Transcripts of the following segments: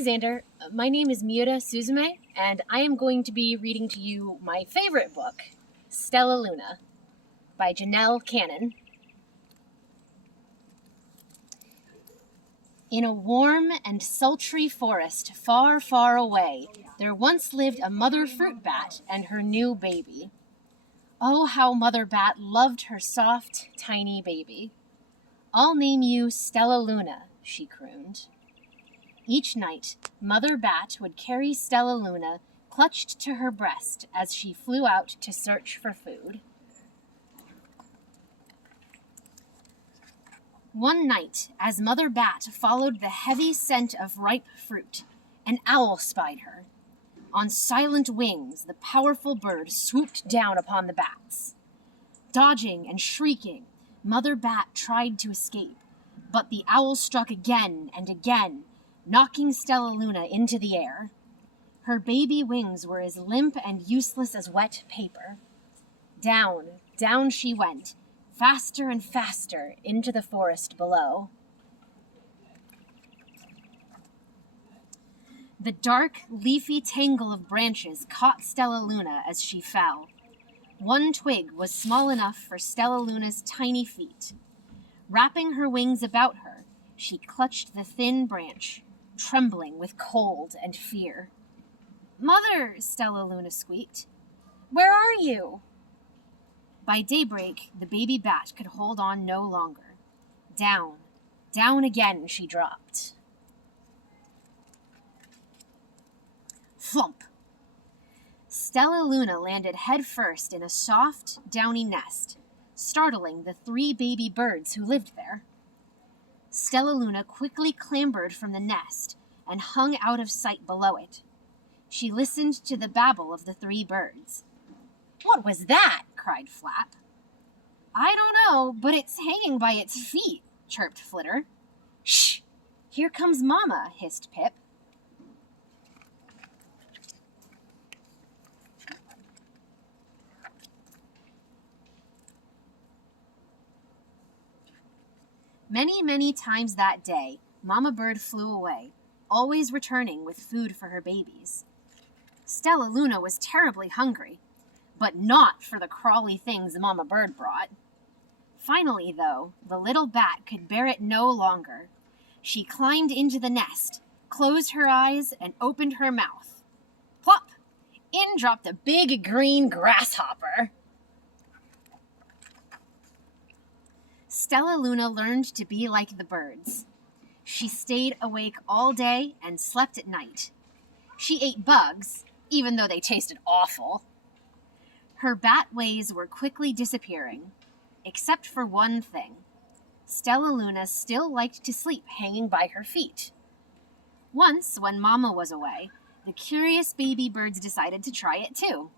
Hi, Xander. My name is Miura Suzume, and I am going to be reading to you my favorite book, Stellaluna, by Janelle Cannon. In a warm and sultry forest far, far away, there once lived a mother fruit bat and her new baby. Oh, how Mother Bat loved her soft, tiny baby. "I'll name you Stellaluna," she crooned. Each night, Mother Bat would carry Stellaluna clutched to her breast as she flew out to search for food. One night, as Mother Bat followed the heavy scent of ripe fruit, an owl spied her. On silent wings, the powerful bird swooped down upon the bats. Dodging and shrieking, Mother Bat tried to escape, but the owl struck again and again, knocking Stellaluna into the air. Her baby wings were as limp and useless as wet paper. Down, down she went, faster and faster into the forest below. The dark, leafy tangle of branches caught Stellaluna as she fell. One twig was small enough for Stellaluna's tiny feet. Wrapping her wings about her, she clutched the thin branch, trembling with cold and fear. "Mother," Stellaluna squeaked, "where are you?" By daybreak, the baby bat could hold on no longer. Down, down again she dropped. Flump! Stellaluna landed headfirst in a soft, downy nest, startling the 3 baby birds who lived there. Stellaluna quickly clambered from the nest and hung out of sight below it. She listened to the babble of the 3 birds. "What was that?" cried Flap. "I don't know, but it's hanging by its feet," chirped Flitter. "Shh! Here comes Mama," hissed Pip. Many, many times that day, Mama Bird flew away, always returning with food for her babies. Stellaluna was terribly hungry, but not for the crawly things Mama Bird brought. Finally, though, the little bat could bear it no longer. She climbed into the nest, closed her eyes, and opened her mouth. Plop! In dropped a big green grasshopper. Stellaluna learned to be like the birds. She stayed awake all day and slept at night. She ate bugs, even though they tasted awful. Her bat ways were quickly disappearing, except for one thing. Stellaluna still liked to sleep hanging by her feet. Once, when Mama was away, the curious baby birds decided to try it too.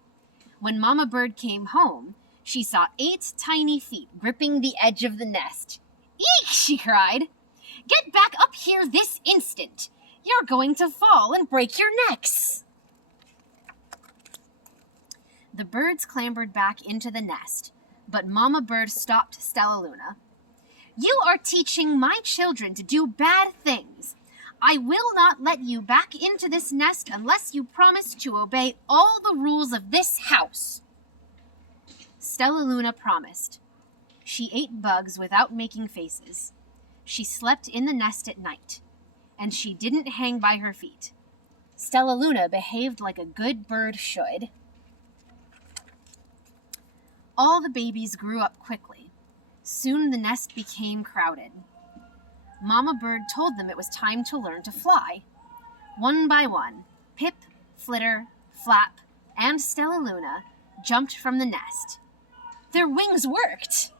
When Mama Bird came home, she saw 8 tiny feet gripping the edge of the nest. "Eek!" she cried. "Get back up here this instant! You're going to fall and break your necks!" The birds clambered back into the nest, but Mama Bird stopped Stellaluna. "You are teaching my children to do bad things. I will not let you back into this nest unless you promise to obey all the rules of this house." Stellaluna promised. She ate bugs without making faces. She slept in the nest at night, and she didn't hang by her feet. Stellaluna behaved like a good bird should. All the babies grew up quickly. Soon the nest became crowded. Mama Bird told them it was time to learn to fly. One by one, Pip, Flitter, Flap, and Stellaluna jumped from the nest. Their wings worked!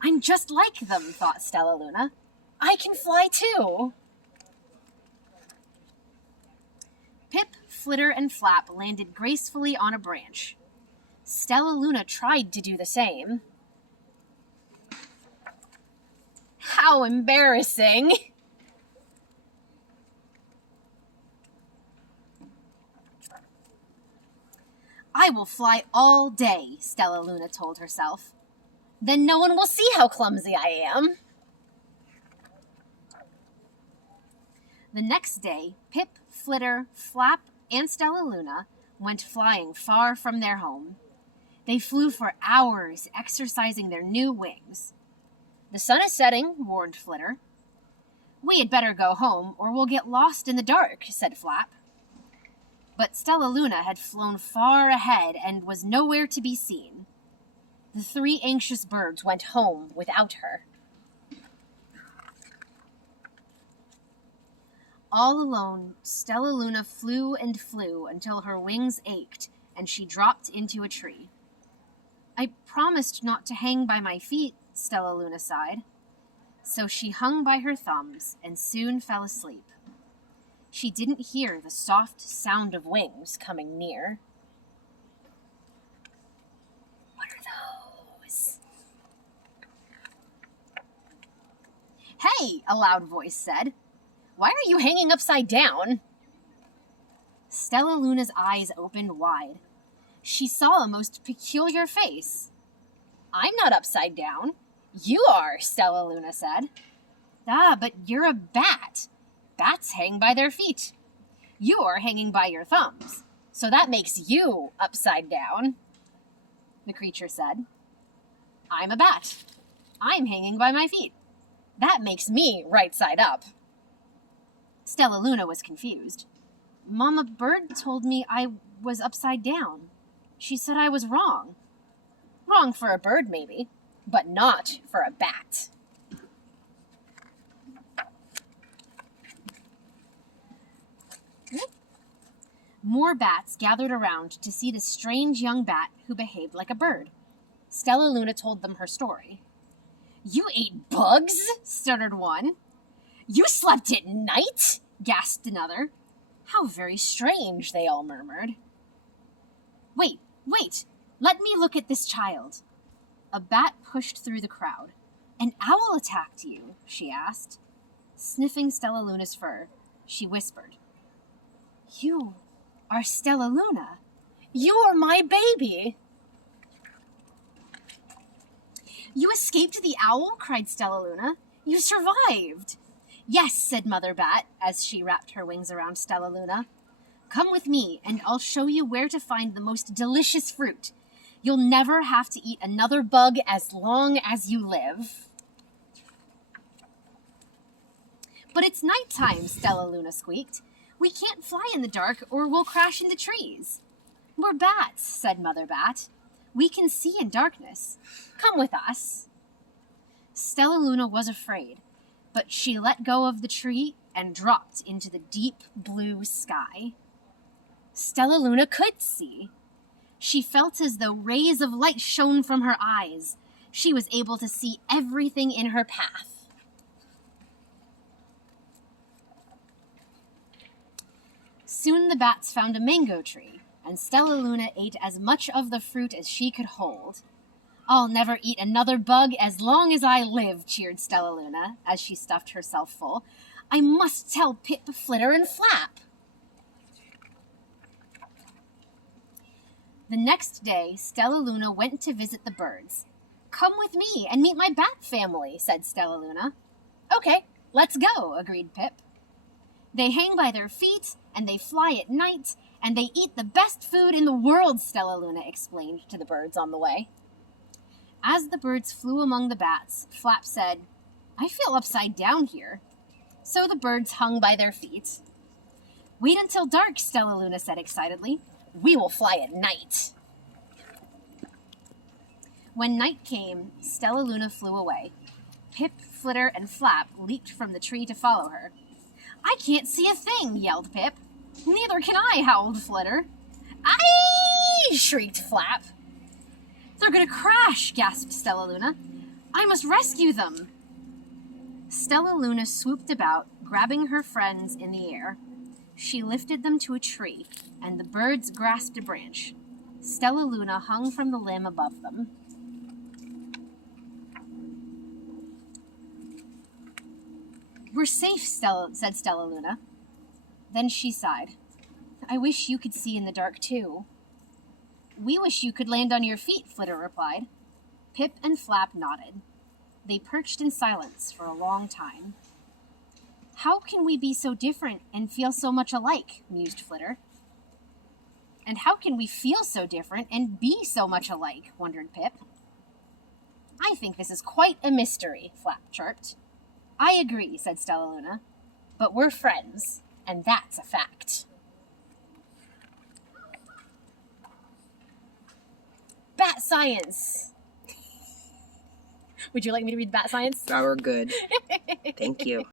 "I'm just like them," thought Stellaluna. "I can fly too!" Pip, Flitter, and Flap landed gracefully on a branch. Stellaluna tried to do the same. How embarrassing! "I will fly all day," Stellaluna told herself. "Then no one will see how clumsy I am." The next day, Pip, Flitter, Flap, and Stellaluna went flying far from their home. They flew for hours, exercising their new wings. "The sun is setting," warned Flitter. "We had better go home, or we'll get lost in the dark," said Flap. But Stellaluna had flown far ahead and was nowhere to be seen. The three anxious birds went home without her. All alone, Stellaluna flew and flew until her wings ached and she dropped into a tree. "I promised not to hang by my feet," Stellaluna sighed. So she hung by her thumbs and soon fell asleep. She didn't hear the soft sound of wings coming near. "What are those?" "Hey," a loud voice said. "Why are you hanging upside down?" Stellaluna's eyes opened wide. She saw a most peculiar face. "I'm not upside down. You are," Stellaluna said. "Ah, but you're a bat. Bats hang by their feet. You're hanging by your thumbs, so that makes you upside down," the creature said. "I'm a bat. I'm hanging by my feet. That makes me right side up." Stellaluna was confused. "Mama Bird told me I was upside down. She said I was wrong." "Wrong for a bird, maybe, but not for a bat." More bats gathered around to see the strange young bat who behaved like a bird. Stellaluna told them her story. "You ate bugs?" stuttered one. "You slept at night?" gasped another. "How very strange," they all murmured. Wait, let me look at this child." A bat pushed through the crowd. "An owl attacked you?" she asked. Sniffing Stellaluna's fur, she whispered, "You are Stellaluna. You are my baby." "You escaped the owl?" cried Stellaluna. "You survived." "Yes," said Mother Bat as she wrapped her wings around Stellaluna. "Come with me, and I'll show you where to find the most delicious fruit. You'll never have to eat another bug as long as you live." "But it's nighttime," Stellaluna squeaked. "We can't fly in the dark or we'll crash into trees." "We're bats," said Mother Bat. "We can see in darkness. Come with us." Stellaluna was afraid, but she let go of the tree and dropped into the deep blue sky. Stellaluna could see. She felt as though rays of light shone from her eyes. She was able to see everything in her path. Soon the bats found a mango tree, and Stellaluna ate as much of the fruit as she could hold. "I'll never eat another bug as long as I live," cheered Stellaluna as she stuffed herself full. "I must tell Pip, Flitter, and Flap." The next day, Stellaluna went to visit the birds. "Come with me and meet my bat family," said Stellaluna. "Okay, let's go," agreed Pip. "They hang by their feet, and they fly at night, and they eat the best food in the world," Stellaluna explained to the birds on the way. As the birds flew among the bats, Flap said, "I feel upside down here." So the birds hung by their feet. "Wait until dark," Stellaluna said excitedly. "We will fly at night." When night came, Stellaluna flew away. Pip, Flitter, and Flap leaped from the tree to follow her. "I can't see a thing," yelled Pip. "Neither can I," howled Flitter. "Aye!" shrieked Flap. "They're going to crash," gasped Stellaluna. "I must rescue them." Stellaluna swooped about, grabbing her friends in the air. She lifted them to a tree, and the birds grasped a branch. Stellaluna hung from the limb above them. "We're safe," said Stellaluna. Then she sighed. "I wish you could see in the dark, too." "We wish you could land on your feet," Flitter replied. Pip and Flap nodded. They perched in silence for a long time. How can we be so different and feel so much alike? Mused Flitter. And how can we feel so different and be so much alike? Wondered Pip. I think this is quite a mystery, Flap chirped. I agree, said Stellaluna. But we're friends, and that's a fact. Bat science! Would you like me to read bat science? We're good. Thank you.